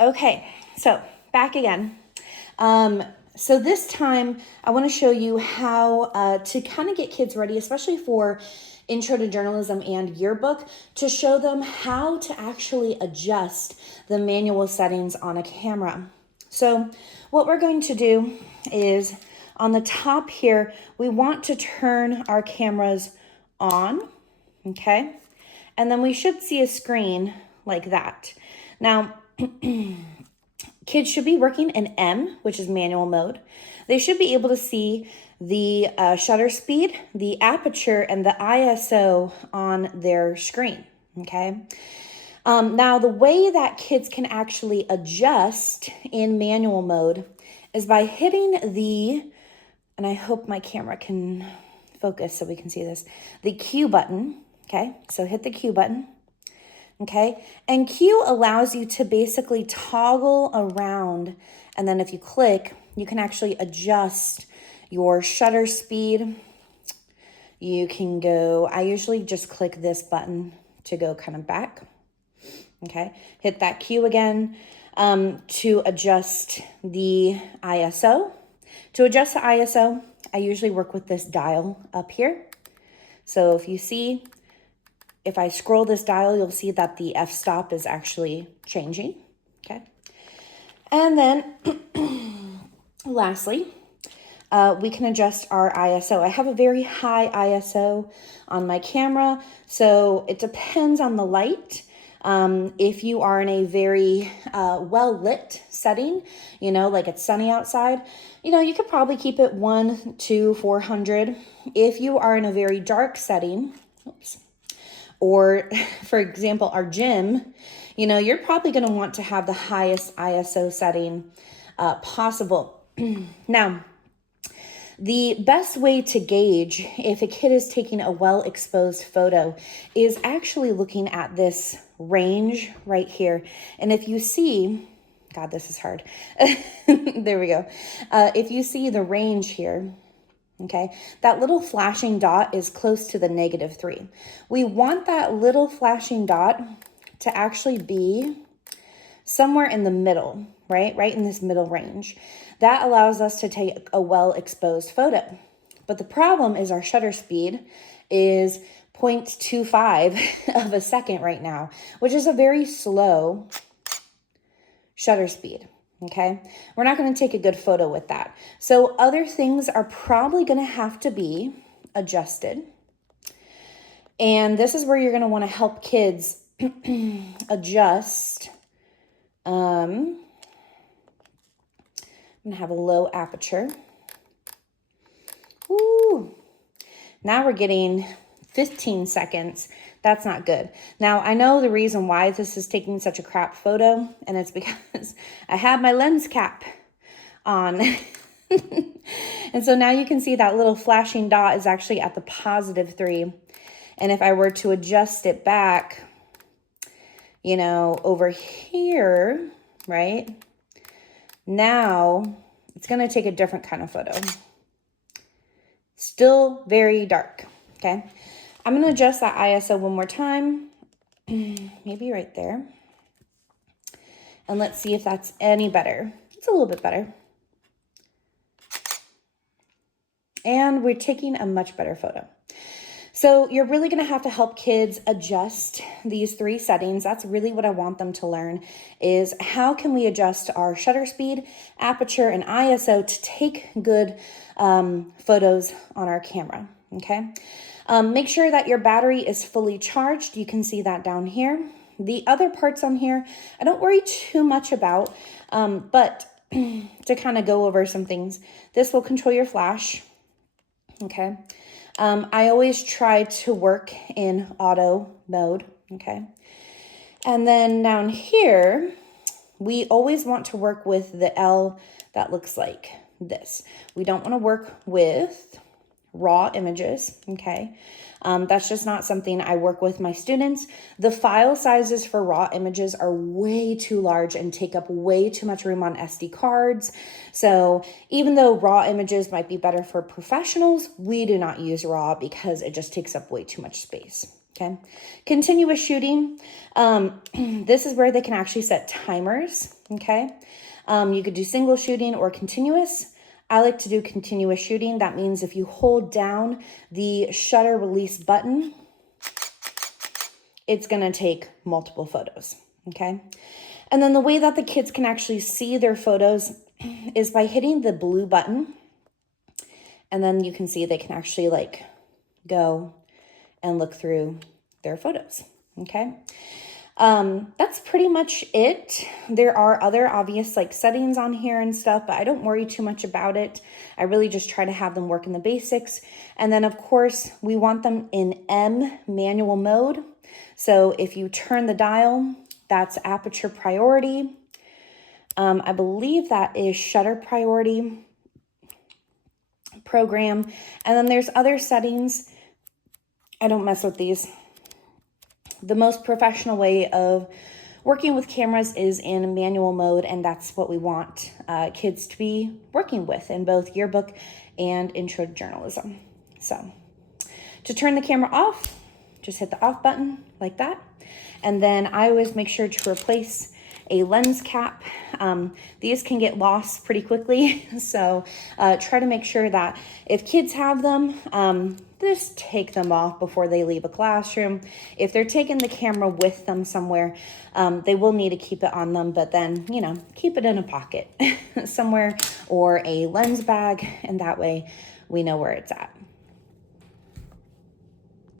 Okay, so back again. So this time I want to show you how to kind of get kids ready, especially for intro to journalism and yearbook, to show them how to actually adjust the manual settings on a camera. So what we're going to do is on the top here, we want to turn our cameras on, okay? And then we should see a screen like that. Now, kids should be working in M, which is manual mode. They should be able to see the shutter speed, the aperture, and the ISO on their screen, okay? Now, the way that kids can actually adjust in manual mode is by hitting and I hope my camera can focus so we can see this, the Q button, okay? So hit the Q button. Okay, and Q allows you to basically toggle around, and then if you click, you can actually adjust your shutter speed. You can go, I usually just click this button to go kind of back. Okay, hit that Q again to adjust the ISO. To adjust the ISO, I usually work with this dial up here. So if I scroll this dial, you'll see that the f-stop is actually changing, okay? And then, lastly, we can adjust our ISO. I have a very high ISO on my camera, so it depends on the light. If you are in a very well-lit setting, like it's sunny outside, you could probably keep it 1, 2, 400. If you are in a very dark setting, or for example, our gym, you're probably going to want to have the highest ISO setting possible. Now, the best way to gauge if a kid is taking a well-exposed photo is actually looking at this range right here. And if you see, God, this is hard. There we go. If you see the range here, okay, that little flashing dot is close to the -3. We want that little flashing dot to actually be somewhere in the middle, right in this middle range. That allows us to take a well-exposed photo. But the problem is our shutter speed is 0.25 of a second right now, which is a very slow shutter speed. Okay, we're not going to take a good photo with that. So other things are probably going to have to be adjusted. And this is where you're going to want to help kids adjust. I'm going to have a low aperture. Ooh, now we're getting 15 seconds. That's not good. Now, I know the reason why this is taking such a crap photo, and it's because I have my lens cap on. And so now you can see that little flashing dot is actually at the +3. And if I were to adjust it back, over here, right? Now it's going to take a different kind of photo. Still very dark, okay? I'm going to adjust that ISO one more time, maybe right there. And let's see if that's any better. It's a little bit better. And we're taking a much better photo. So you're really going to have to help kids adjust these 3 settings. That's really what I want them to learn, is how can we adjust our shutter speed, aperture, and ISO to take good photos on our camera, okay? Make sure that your battery is fully charged. You can see that down here. The other parts on here, I don't worry too much about, but to kind of go over some things, this will control your flash, okay? I always try to work in auto mode, okay? And then down here, we always want to work with the L that looks like this. We don't want to work with raw images, okay? That's just not something I work with my students. The file sizes for raw images are way too large and take up way too much room on SD cards. So even though raw images might be better for professionals, we do not use raw because it just takes up way too much space, Okay. Continuous shooting. This is where they can actually set timers. Okay. You could do single shooting or continuous. I like to do continuous shooting. That means if you hold down the shutter release button, it's going to take multiple photos. Okay. And then the way that the kids can actually see their photos is by hitting the blue button. And then you can see they can actually like go and look through their photos. Okay. That's pretty much it. There are other obvious like settings on here and stuff, but I don't worry too much about it. I really just try to have them work in the basics. And then of course we want them in M manual mode. So if you turn the dial, that's aperture priority. I believe that is shutter priority program. And then there's other settings. I don't mess with these. The most professional way of working with cameras is in manual mode, and that's what we want kids to be working with in both yearbook and intro to journalism. So to turn the camera off, just hit the off button like that. And then I always make sure to replace a lens cap. These can get lost pretty quickly. So try to make sure that if kids have them, just take them off before they leave a classroom. If they're taking the camera with them somewhere, they will need to keep it on them, but then, you know, keep it in a pocket somewhere or a lens bag, and that way we know where it's at.